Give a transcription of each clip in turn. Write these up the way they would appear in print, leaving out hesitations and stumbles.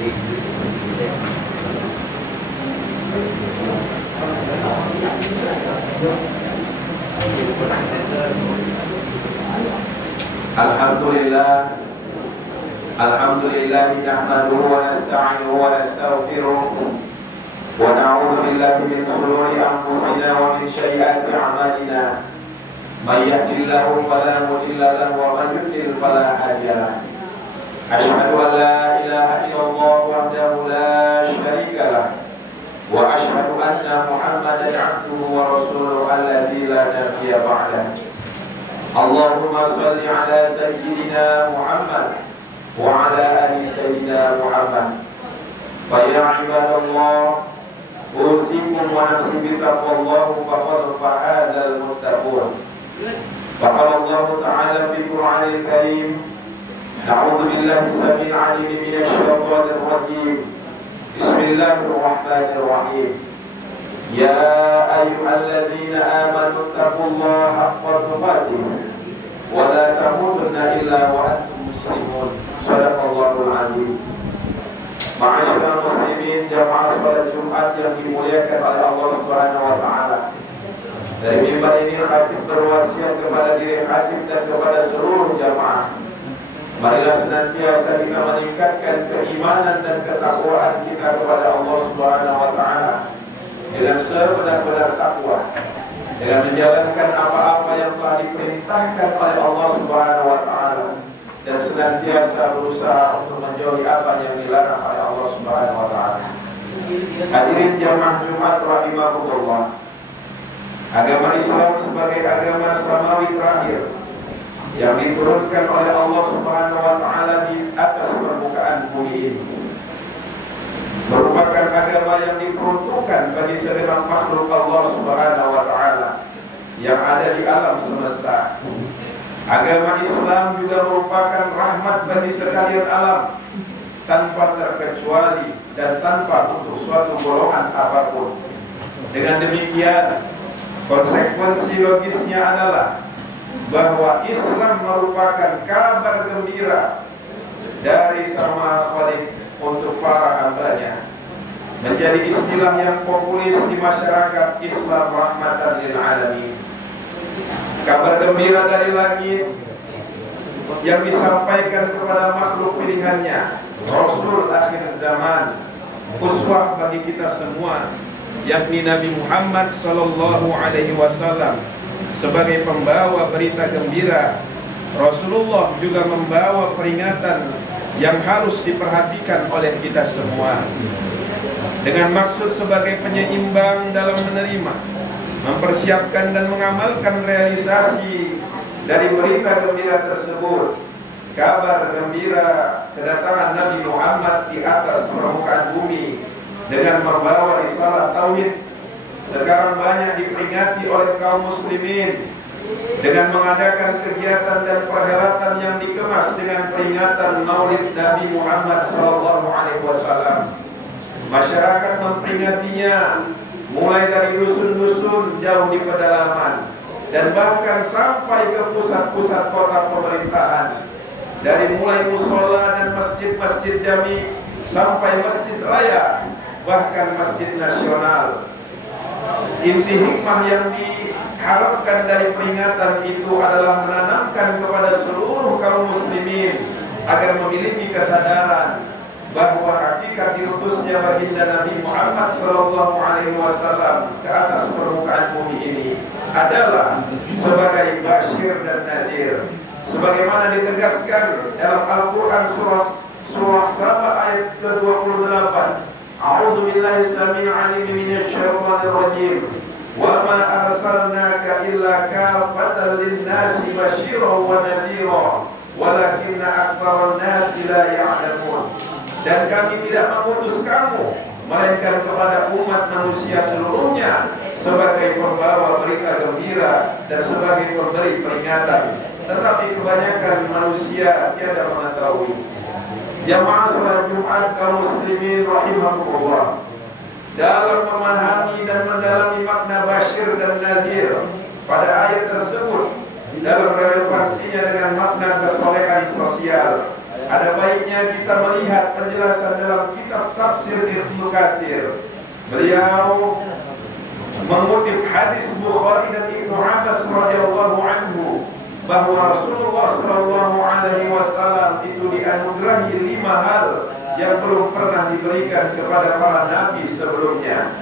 Alhamdulillah nahmaduhu wa nasta'inuhu wa nastaghfiruh wa na'udzu billahi min shururi anfusina wa min sayyiati a'malina. May yahdihillahu fala mudilla lahu wa man yudlil fala hadiya lahu. Asyhadu an la ilaha illallah wahdahu la syarika lahu wa asyhadu anna Muhammadan 'abduhu wa rasuluhu alladzi la nabiyya ba'dahu. Allahumma salli ala sayyidina Muhammad wa ala ali sayyidina Muhammad. Fa ya ibadallah, usikum wa nafsi bi taqwallahi faqad fa'adal muttaqun. Qala Allah ta'ala fi Qur'anil Karim, a'udzu billahi as-sami'il 'alim minasy syaithanir rajim. Bismillahirrahmanirrahim. Ya ayyuhalladzina amanu taqullaha haqqa tuqatih wa la tamutunna illa wa antum muslimun. Shadaqallahul azim. Ma'asyiral muslimin, jamaah salat Jumat yang dimuliakan oleh Allah Subhanahu wa taala. Dari mimbar ini khatib berwasiat kepada diri khatib dan kepada seluruh jamaah. Marilah senantiasa kita meningkatkan keimanan dan ketakwaan kita kepada Allah Subhanahu wa taala dengan sebenar-benar takwa, dengan menjalankan apa-apa yang telah diperintahkan oleh Allah Subhanahu wa taala dan senantiasa berusaha untuk menjauhi apa yang dilarang oleh Allah Subhanahu wa taala. Hadirin jamaah Jumat rahimakumullah. Agama Islam sebagai agama samawi terakhir yang diturunkan oleh Allah Subhanahu wa taala di atas permukaan bumi ini merupakan agama yang diperuntukkan bagi segenap makhluk Allah Subhanahu wa taala yang ada di alam semesta. Agama Islam juga merupakan rahmat bagi sekalian alam tanpa terkecuali dan tanpa untuk suatu golongan apapun. Dengan demikian, konsekuensi logisnya adalah bahwa Islam merupakan kabar gembira dari Sang Maha Khalik untuk para hambanya, menjadi istilah yang populis di masyarakat Islam rahmatan lil alamin. Kabar gembira dari langit yang disampaikan kepada makhluk pilihannya, Rasul akhir zaman, uswah bagi kita semua, yakni Nabi Muhammad sallallahu alaihi wasallam sebagai pembawa berita gembira. Rasulullah juga membawa peringatan yang harus diperhatikan oleh kita semua, dengan maksud sebagai penyeimbang dalam menerima, mempersiapkan dan mengamalkan realisasi dari berita gembira tersebut. Kabar gembira kedatangan Nabi Muhammad di atas permukaan bumi dengan membawa risalah tauhid sekarang banyak diperingati oleh kaum muslimin dengan mengadakan kegiatan dan perhelatan yang dikemas dengan peringatan Maulid Nabi Muhammad SAW. Masyarakat memperingatinya mulai dari dusun-dusun jauh di pedalaman dan bahkan sampai ke pusat-pusat kota pemerintahan, dari mulai musola dan masjid-masjid jami sampai masjid raya, bahkan masjid nasional. Inti hikmah yang diharapkan dari peringatan itu adalah menanamkan kepada seluruh kaum muslimin agar memiliki kesadaran bahwa hakikat diutusnya baginda Nabi Muhammad SAW ke atas permukaan bumi ini adalah sebagai basyir dan nazir, sebagaimana ditegaskan dalam Al-Quran surah Saba ayat ke-28. A'udzu billahi as-sami'il 'alim minasy syaithanir rajim. Wa ma arsalnaka illa kaffatan lin-nasi basyiran wa nadhira walakinna aktsaran nasi la ya'lamun. Dan kami tidak mengutus kamu melainkan kepada umat manusia seluruhnya sebagai pembawa berita gembira dan sebagai pemberi peringatan, tetapi kebanyakan manusia tiada mengetahui. Jamaah salat Jumat kaum muslimin rahimahumullah, dalam memahami dan mendalami makna basyir dan nazir pada ayat tersebut, dalam relevansinya dengan makna kesolehan sosial. Ada baiknya kita melihat penjelasan dalam kitab tafsir Ibnu Katsir. Beliau mengutip hadis Bukhari dan Ibnu Abbas radhiyallahu anhu bahwa Rasulullah sallallahu alaihi wasallam itu dianugerahi 5 hal yang belum pernah diberikan kepada para nabi sebelumnya.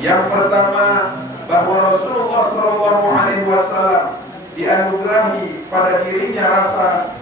Yang pertama, bahwa Rasulullah sallallahu alaihi wasallam dianugerahi pada dirinya rasa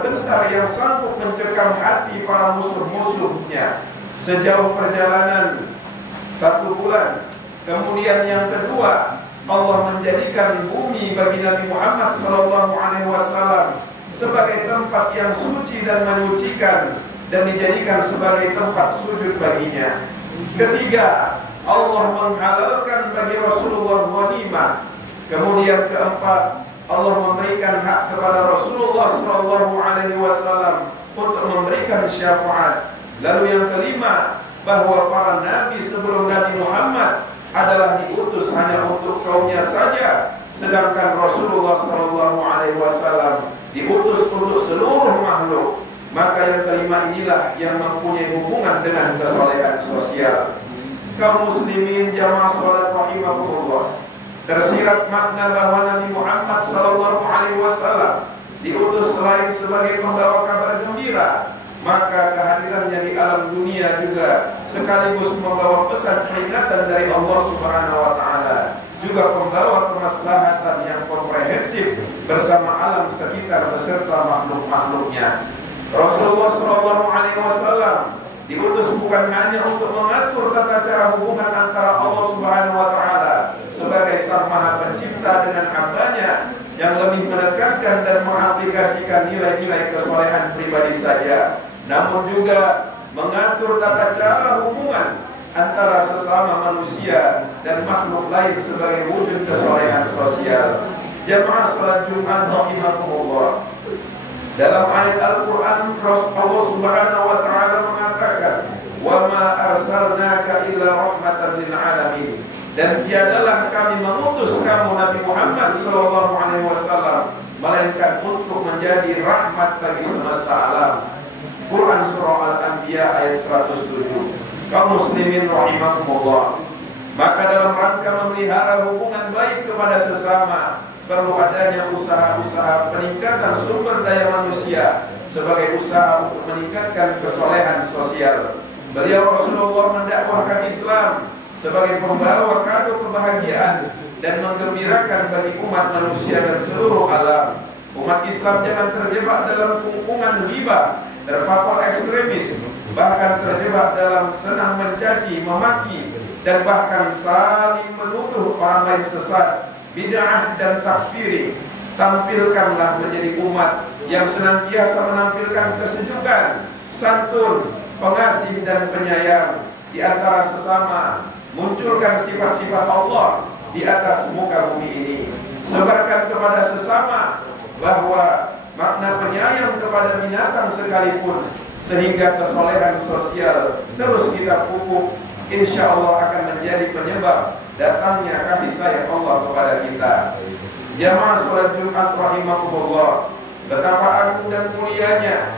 gentar yang sanggup mencekam hati para musuh-musuhnya sejauh perjalanan 1 bulan. Kemudian yang kedua, Allah menjadikan bumi bagi Nabi Muhammad SAW sebagai tempat yang suci dan menyucikan dan dijadikan sebagai tempat sujud baginya. Ketiga, Allah menghalalkan bagi Rasulullah ghanimah. Kemudian keempat, Allah memberikan hak kepada Rasulullah SAW untuk memberikan syafaat. Lalu yang kelima, bahwa para nabi sebelum Nabi Muhammad adalah diutus hanya untuk kaumnya saja, sedangkan Rasulullah SAW diutus untuk seluruh makhluk. Maka yang kelima inilah yang mempunyai hubungan dengan kesolehan sosial. Kaum muslimin jamaah salat rahimakumullah, tersirat makna bahwa Nabi Muhammad SAW diutus selain sebagai pembawa kabar gembira, maka kehadirannya di alam dunia juga sekaligus membawa pesan peringatan dari Allah Subhanahu wa taala, juga membawa kemaslahatan yang komprehensif bersama alam sekitar beserta makhluk-makhluknya. Rasulullah SAW diutus bukan hanya untuk mengatur tata cara hubungan antara Allah Subhanahu wa taala sebagai Sang Maha Pencipta dengan hambanya yang lebih menekankan dan mengaplikasikan nilai-nilai kesolehan pribadi saja, namun juga mengatur tata cara hubungan antara sesama manusia dan makhluk lain sebagai wujud kesolehan sosial. Jamaah salat Jumat rahimakumullah, dalam ayat Al-Quran Allah Subhanahu wa ta'ala mengatakan, "Wa ma arsalnaka illa rahmatan lil alamin." Dan tiadalah kami mengutus kamu Nabi Muhammad SAW melainkan untuk menjadi rahmat bagi semesta alam. Quran surah Al-Anbiya ayat 107. Kaum muslimin rahimakumullah, maka dalam rangka memelihara hubungan baik kepada sesama, perlu adanya usaha-usaha peningkatan sumber daya manusia sebagai usaha untuk meningkatkan kesolehan sosial. Beliau Rasulullah mendakwahkan Islam sebagai pembawa kado kebahagiaan dan menggembirakan bagi umat manusia dan seluruh alam. Umat Islam jangan terjebak dalam kungkungan ghibah, terpapar ekstremis, bahkan terjebak dalam senang mencaci, memaki, dan bahkan saling menuduh orang lain sesat, bid'ah dan takfiri. Tampilkanlah menjadi umat yang senantiasa menampilkan kesejukan, santun, pengasih dan penyayang di antara sesama. Munculkan sifat-sifat Allah di atas muka bumi ini. Sebarkan kepada sesama bahwa makna penyayang kepada binatang sekalipun, sehingga kesolehan sosial terus kita pupuk, insya Allah akan menjadi penyebab datangnya kasih sayang Allah kepada kita. Jamaah salat Jumat rahimakumullah, betapa agung dan mulianya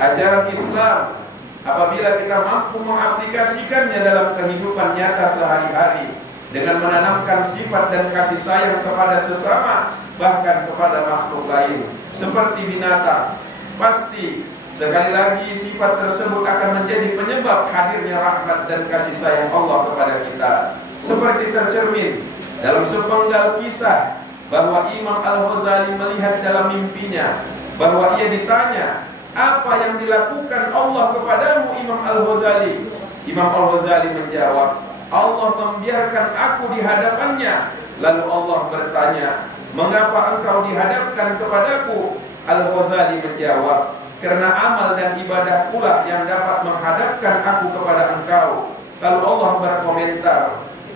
ajaran Islam apabila kita mampu mengaplikasikannya dalam kehidupan nyata sehari-hari dengan menanamkan sifat dan kasih sayang kepada sesama, bahkan kepada makhluk lain seperti binatang. Pasti sekali lagi sifat tersebut akan menjadi penyebab hadirnya rahmat dan kasih sayang Allah kepada kita. Seperti tercermin dalam sepenggal kisah bahwa Imam Al-Ghazali melihat dalam mimpinya bahwa ia ditanya, "Apa yang dilakukan Allah kepadamu, Imam Al-Ghazali?" Imam Al-Ghazali menjawab, "Allah membiarkan aku di hadapannya." Lalu Allah bertanya, "Mengapa engkau dihadapkan kepadaku?" Al-Ghazali menjawab, "Karena amal dan ibadah pula yang dapat menghadapkan aku kepada engkau." Lalu Allah berkomentar,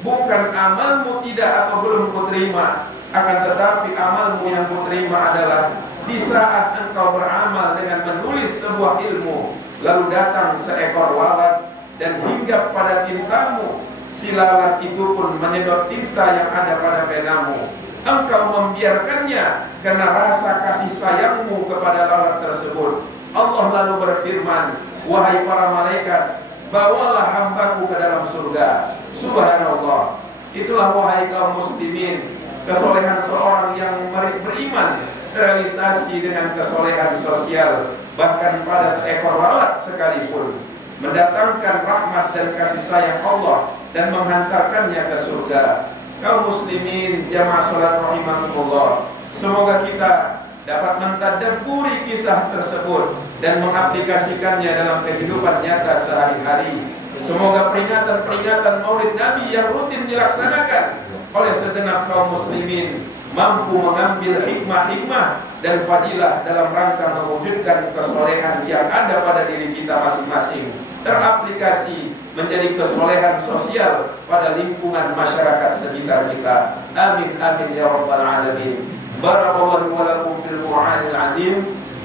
"Bukan amalmu tidak atau belum kuterima, akan tetapi amalmu yang kuterima adalah di saat engkau beramal dengan menulis sebuah ilmu, lalu datang seekor lalat dan hinggap pada tintamu, si lalat itu pun menyedot tinta yang ada pada penamu. engkau membiarkannya karena rasa kasih sayangmu kepada lalat tersebut. Allah lalu berfirman, wahai para malaikat, bawalah hambaku ke dalam surga. Subhanallah. Itulah wahai kaum muslimin, kesolehan seorang yang beriman terrealisasi dengan kesolehan sosial. Bahkan pada seekor lalat sekalipun mendatangkan rahmat dan kasih sayang Allah dan menghantarkannya ke surga. Kaum muslimin jamaah salat rahimakumullah, semoga kita dapat mentadabburi kisah tersebut dan mengaplikasikannya dalam kehidupan nyata sehari-hari. Semoga peringatan-peringatan Maulid Nabi yang rutin dilaksanakan oleh segenap kaum muslimin mampu mengambil hikmah-hikmah dan fadilah dalam rangka mewujudkan kesolehan yang ada pada diri kita masing-masing, teraplikasi menjadi kesolehan sosial pada lingkungan masyarakat sekitar kita. Amin amin ya rabbal alamin. Barakallahu wa lakum fil Qur'anil azim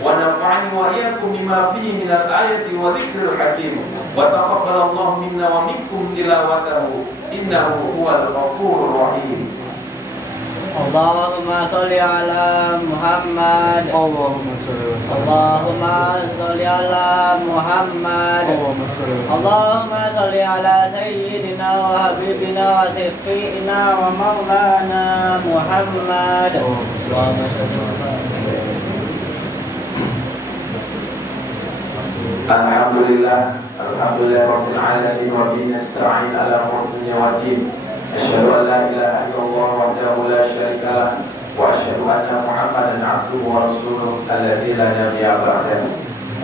wa nafa'ani wa iyyakum bima fihi minal ayati wa dzikril hakim wa taqabbalallahu minna wa minkum tilawatahu innahu huwal ghafurur rahim. Allahumma sholli ala Muhammad. Allahumma sholli ala Muhammad. Allahumma sholli ala sayyidina wa habibina wa syafi'ina wa maulana Muhammad. Alhamdulillah rabbil alamin wa bihi nasta'in ala umuri dunya waddin. Asyhadu an la ilaha illallah wahdahu la syarika lah wa asyhadu anna Muhammadan abduhu wa rasuluh alladzi la nabiyya ba'dahu.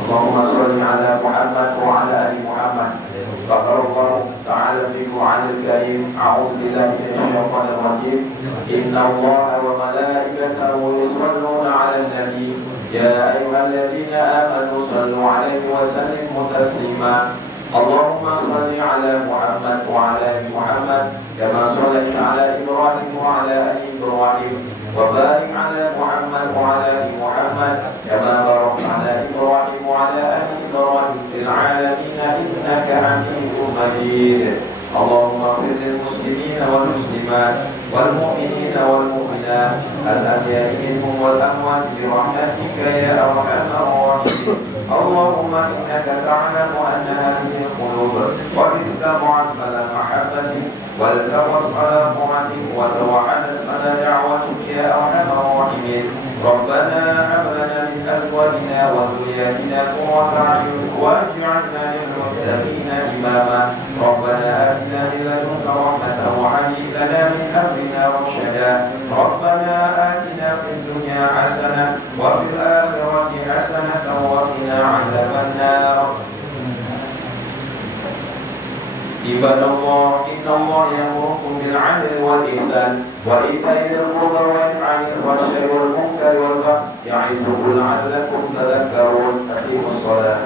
Allahumma shalli ala Muhammad wa ala ali Muhammad. Qala Allah ta'ala fi Qur'anil Karim, a'udzu billahi minasy syaithanir rajim. Inna Allaha wa malaikatahu yusholluna 'alan nabi ya ayyuhalladzina amanu shallu 'alaihi wa sallimu taslima. Allahumma shalli ala Muhammad wa ala ali Muhammad kama shallaita ala Ibrahim wa ala ali Ibrahim wa barik ala Muhammad wa ala ali Muhammad kama barakta ala Ibrahim wa ala ali Ibrahim fil alamin innaka Hamidum Majid. Allahumma ighfir lil muslimina wal muslimat wal mu'minina wal mu'minat al-ahya'i minhum wal amwat bi rahmatika ya arhamar rahimin. Allahumma innaka ta'lamu anna hadhihi al-qulub wa istama'at ala mahabbatik wal tawas ala mu'adik wa tawahadat ala da'watik ya arhamar rahimin. Rabbana hab lana min azwajina wa dhurriyyatina qurrata a'yun waj'alna lil muttaqina imama. Rabbana atina min ladunka rahmatan wa hayyi lana min amrina rashada. Rabbana atina fid dunya hasanah wa fil akhirati hasanah wa qina 'adzaban nar. Ibadallah, innallaha ya'murukum bil 'adli wal ihsan wa ita'i dzil qurba wa yanha 'anil fahsya'i wal munkari wal baghi ya'izukum la'allakum tadhakkarun. Aqimus shalah.